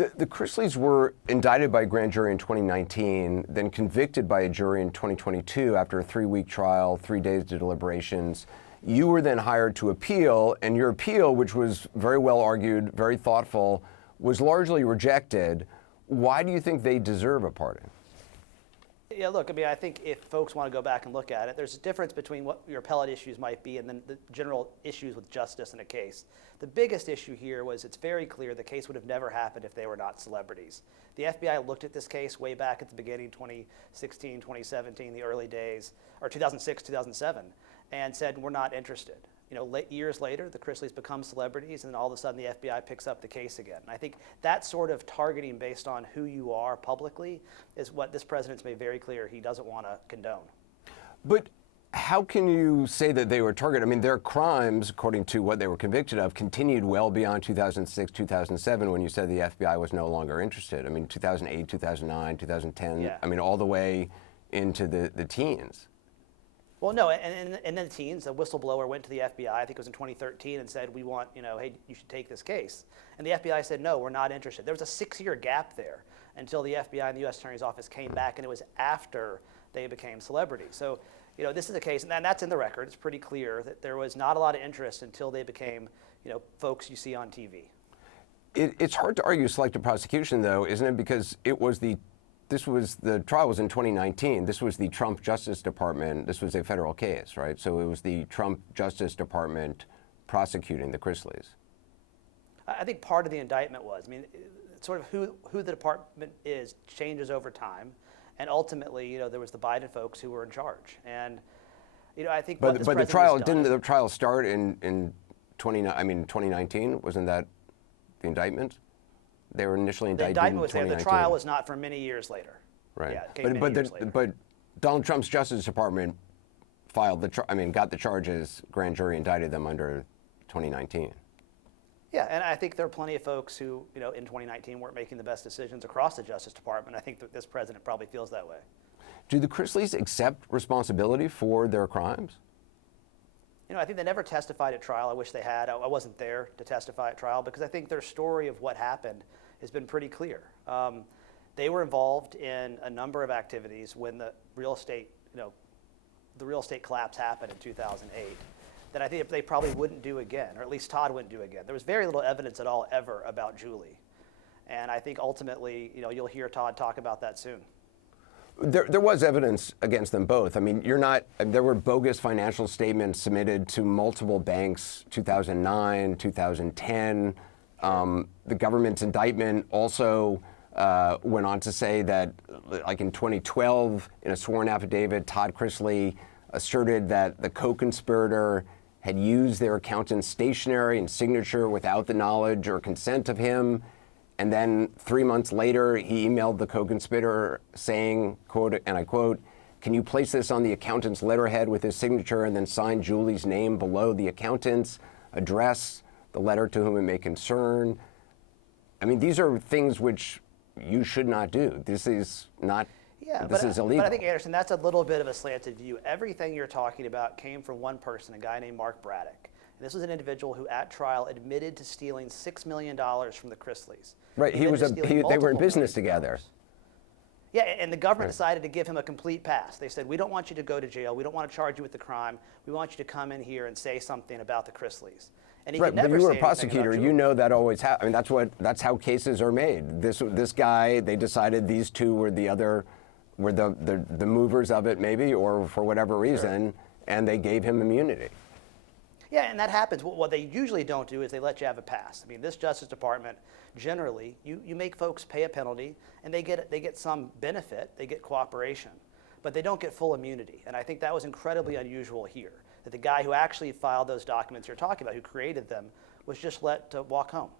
The Chrisleys were indicted by a grand jury in 2019, then convicted by a jury in 2022 after a 3-week trial, 3 days of deliberations. You were then hired to appeal, and your appeal, which was very well argued, very thoughtful, was largely rejected. Why do you think they deserve a pardon? Yeah, look, I mean, I think if folks want to go back and look at it, there's a difference between what your appellate issues might be and then the general issues with justice in a case. The biggest issue here was it's very clear the case would have never happened if they were not celebrities. The FBI looked at this case way back at the beginning, 2016, 2017, the early days, or 2006, 2007, and said, we're not interested. You know, years later, the Chrisleys become celebrities, and then all of a sudden the FBI picks up the case again. And I think that sort of targeting based on who you are publicly is what this president's made very clear he doesn't want to condone. But how can you say that they were targeted? I mean, their crimes, according to what they were convicted of, continued well beyond 2006, 2007, when you said the FBI was no longer interested. I mean, 2008, 2009, 2010, yeah. I mean, all the way into the teens. Well, no, and then the teens, a whistleblower went to the FBI, I think it was in 2013, and said, we want, you know, hey, you should take this case. And the FBI said, no, we're not interested. There was a 6-year gap there until the FBI and the U.S. Attorney's Office came back, and it was after they became celebrities. So, you know, this is a case, and that's in the record. It's pretty clear that there was not a lot of interest until they became, you know, folks you see on TV. It's hard to argue selective prosecution, though, isn't it? Because the trial was in 2019. This was the Trump Justice Department. This was a federal case, right? So it was the Trump Justice Department prosecuting the Chrisleys. I think part of the indictment was, I mean, sort of who the department is changes over time. And ultimately, you know, there was the Biden folks who were in charge. And, you know, I think but the trial, didn't the trial start in 2019? Wasn't that the indictment? They were initially indicted in 2019. The indictment was there. The trial was not for many years later. Right. Yeah, it came many years later. But Donald Trump's Justice Department filed got the charges. Grand jury indicted them under 2019. Yeah, and I think there are plenty of folks who, you know, in 2019 weren't making the best decisions across the Justice Department. I think that this president probably feels that way. Do the Chrisleys accept responsibility for their crimes? You know, I think they never testified at trial. I wish they had. I wasn't there to testify at trial because I think their story of what happened has been pretty clear. They were involved in a number of activities when the real estate collapse happened in 2008 that I think they probably wouldn't do again, or at least Todd wouldn't do again. There was very little evidence at all ever about Julie. And I think ultimately, you know, you'll hear Todd talk about that soon. There was evidence against them both. I mean, there were bogus financial statements submitted to multiple banks, 2009, 2010. The government's indictment also went on to say that, like in 2012, in a sworn affidavit, Todd Chrisley asserted that the co-conspirator had used their accountant's stationery and signature without the knowledge or consent of him. And then 3 months later, he emailed the co-conspirator saying, quote, and I quote, "Can you place this on the accountant's letterhead with his signature and then sign Julie's name below the accountant's address, the letter to whom it may concern?" I mean, these are things which you should not do. This is not, this is illegal. But I think, Anderson, that's a little bit of a slanted view. Everything you're talking about came from one person, a guy named Mark Braddock. And this was an individual who, at trial, admitted to stealing $6 million from the Chrisleys. Right, they were in business together. Yeah, and the government decided to give him a complete pass. They said, we don't want you to go to jail. We don't want to charge you with the crime. We want you to come in here and say something about the Chrisleys. And he could never but you were say a prosecutor. You know that always happens. I mean, that's how cases are made. This guy, they decided these two were the movers of it, maybe, or for whatever reason, and they gave him immunity. Yeah, and that happens. What they usually don't do is they let you have a pass. I mean, this Justice Department, generally, you make folks pay a penalty, and they get some benefit, they get cooperation, but they don't get full immunity. And I think that was incredibly unusual here, that the guy who actually filed those documents you're talking about, who created them, was just let to walk home.